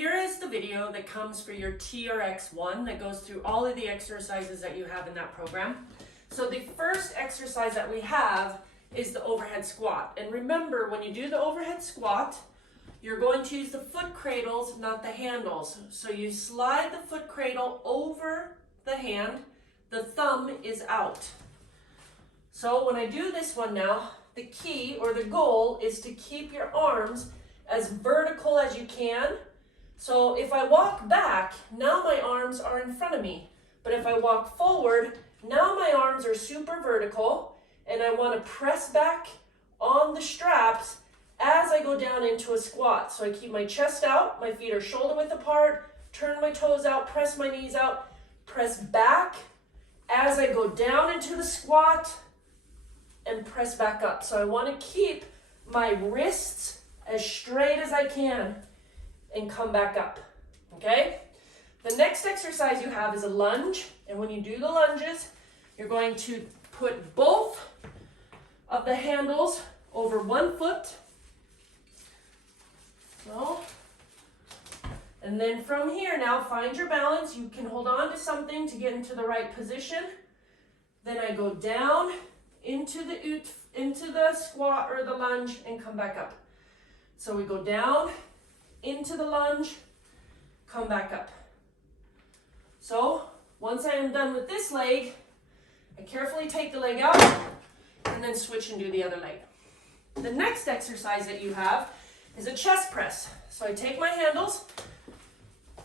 Here is the video that comes for your TRX 1 that goes through all of the exercises that you have in that program. So the first exercise that we have is the overhead squat. And remember, when you do the overhead squat, you're going to use the foot cradles, not the handles. So you slide the foot cradle over the hand, the thumb is out. So when I do this one now, the key or the goal is to keep your arms as vertical as you can. So if I walk back, now my arms are in front of me. But if I walk forward, now my arms are super vertical and I want to press back on the straps as I go down into a squat. So I keep my chest out, my feet are shoulder width apart, turn my toes out, press my knees out, press back as I go down into the squat and press back up. So I want to keep my wrists as straight as I can and come back up, okay? The next exercise you have is a lunge, and when you do the lunges, you're going to put both of the handles over one foot. So, and then from here now, find your balance. You can hold on to something to get into the right position. Then I go down into the squat or the lunge and come back up. So we go down into the lunge, come back up. So once I am done with this leg, I carefully take the leg out and then switch and do the other leg. The next exercise that you have is a chest press. So I take my handles,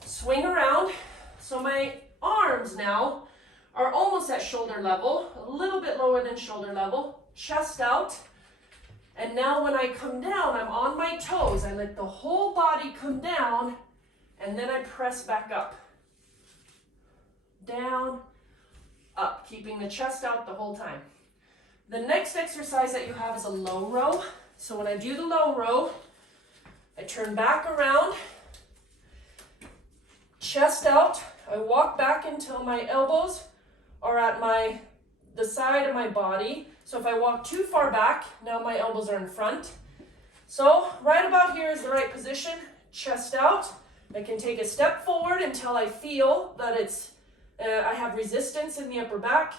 swing around. So my arms now are almost at shoulder level, a little bit lower than shoulder level, chest out. And now when I come down, I'm on my toes. I let the whole body come down and then I press back up. Down, up, keeping the chest out the whole time. The next exercise that you have is a low row. So when I do the low row, I turn back around, chest out. I walk back until my elbows are at the side of my body. So if I walk too far back, now my elbows are in front. So right about here is the right position, chest out. I can take a step forward until I feel that I have resistance in the upper back.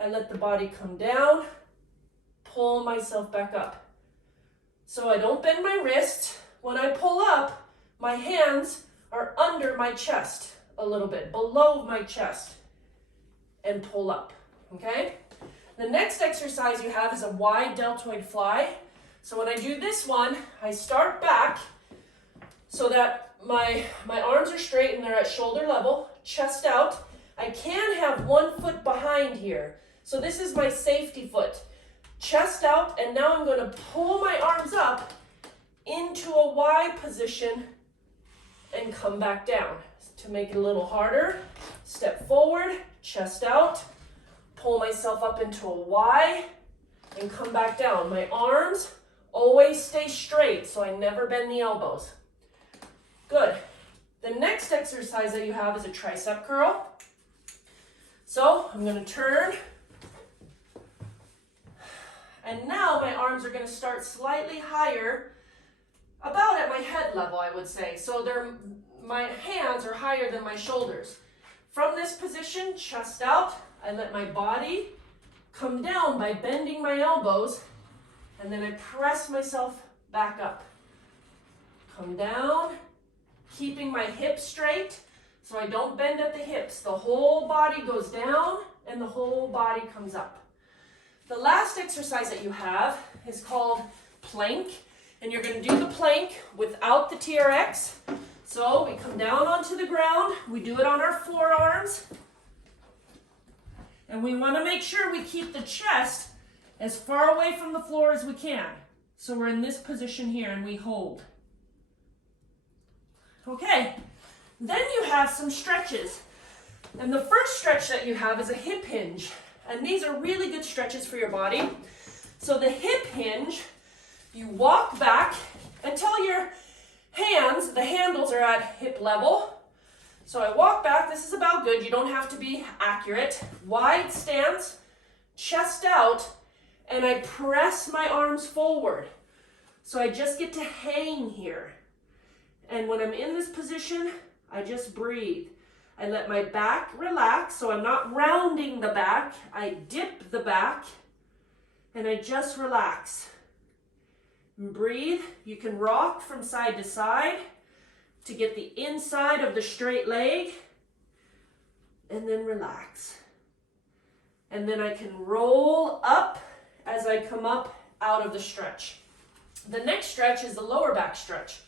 I let the body come down, pull myself back up. So I don't bend my wrist. When I pull up, my hands are under my chest a little bit, below my chest, and pull up, okay? The next exercise you have is a wide deltoid fly. So when I do this one, I start back so that my arms are straight and they're at shoulder level, chest out. I can have one foot behind here. So this is my safety foot. Chest out, and now I'm going to pull my arms up into a Y position and come back down. To make it a little harder, step forward, chest out, pull myself up into a Y and come back down. My arms always stay straight, so I never bend the elbows. Good. The next exercise that you have is a tricep curl. So I'm going to turn, and now my arms are going to start slightly higher, about at my head level, I would say. So my hands are higher than my shoulders. From this position, chest out, I let my body come down by bending my elbows, and then I press myself back up. Come down, keeping my hips straight, so I don't bend at the hips. The whole body goes down, and the whole body comes up. The last exercise that you have is called plank, and you're going to do the plank without the TRX. So we come down onto the ground, we do it on our forearms, and we want to make sure we keep the chest as far away from the floor as we can. So we're in this position here and we hold. Okay, then you have some stretches. And the first stretch that you have is a hip hinge. And these are really good stretches for your body. So the hip hinge, you walk back until your hands, the handles are at hip level. So I walk back, this is about good, you don't have to be accurate. Wide stance, chest out, and I press my arms forward. So I just get to hang here. And when I'm in this position, I just breathe. I let my back relax, so I'm not rounding the back. I dip the back, and I just relax. And breathe. You can rock from side to side to get the inside of the straight leg, and then relax. And then I can roll up as I come up out of the stretch. The next stretch is the lower back stretch.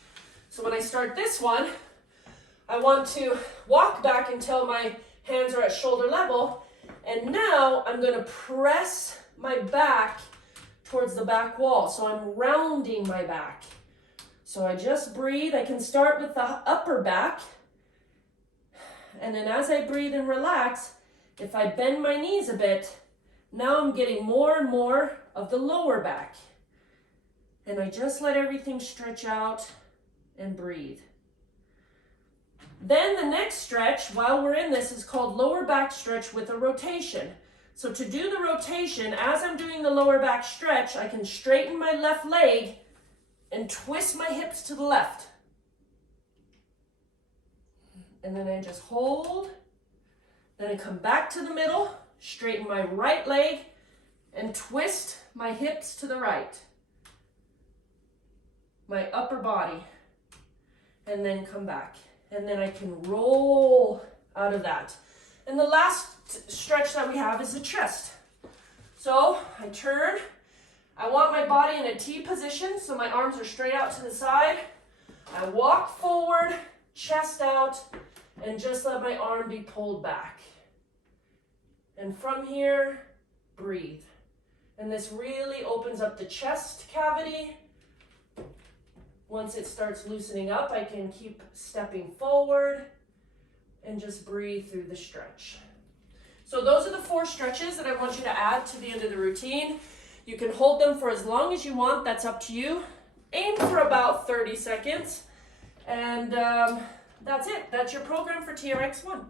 So when I start this one, I want to walk back until my hands are at shoulder level. And now I'm going to press my back towards the back wall. So I'm rounding my back. So I just breathe. I can start with the upper back. And then as I breathe and relax, if I bend my knees a bit, now I'm getting more and more of the lower back. And I just let everything stretch out and breathe. Then the next stretch, while we're in this, is called lower back stretch with a rotation. So to do the rotation, as I'm doing the lower back stretch, I can straighten my left leg and twist my hips to the left. And then I just hold. Then I come back to the middle, straighten my right leg, and twist my hips to the right. My upper body. And then come back. And then I can roll out of that. And the last stretch that we have is the chest. So I turn. I want my body in a T position, so my arms are straight out to the side. I walk forward, chest out, and just let my arm be pulled back. And from here, breathe. And this really opens up the chest cavity. Once it starts loosening up, I can keep stepping forward and just breathe through the stretch. So those are the 4 stretches that I want you to add to the end of the routine. You can hold them for as long as you want. That's up to you. Aim for about 30 seconds. And that's it. That's your program for TRX 1.